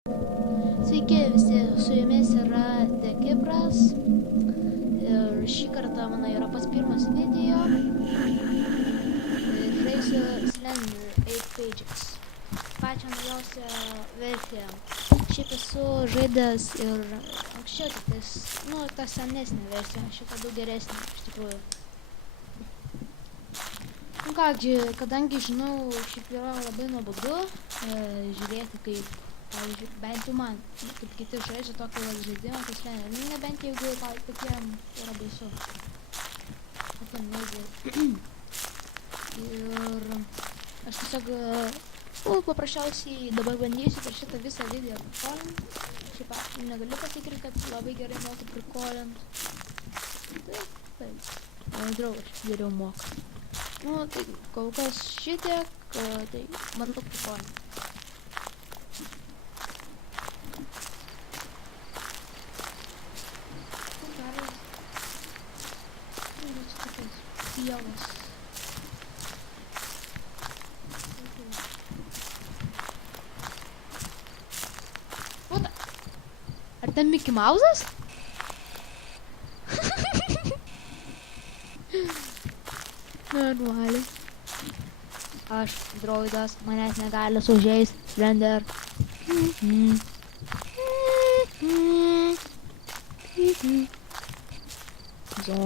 Sveiki visi, su jumis yra Dekipras ir šį kartą mano yra pats pirmas video ir žaisiu Slender 8 Pages, pačią naujausią versiją. Šiaip esu žaidęs ir anksčiau, ta senesnė versija, šita daug geresnė iš tikrųjų. Nu kągi, kadangi žinau, šiaip yra labai nuobodu žiūrėti, kaip pavyzdžiui, bent jau man, kaip kiti žaidžia tokį žaidimą, tai Slender. Nu, nebent jeigu patiem yra baisu. Patiem jeigu. Ir aš tiesiog paprasčiausiai dabar bandysiu per šitą visą video prikolint. Šiaip aš negaliu pasakyti, kad labai gerai moku prikolint. Taip, mano draugas geriau moka. Nu, tai kol kas šitiek, tai bandau prikolint. Pievos. Ar ten Mickey Mouse'as? Normaliai. Aš droidas, manęs negali sužeist, Slender. Zo.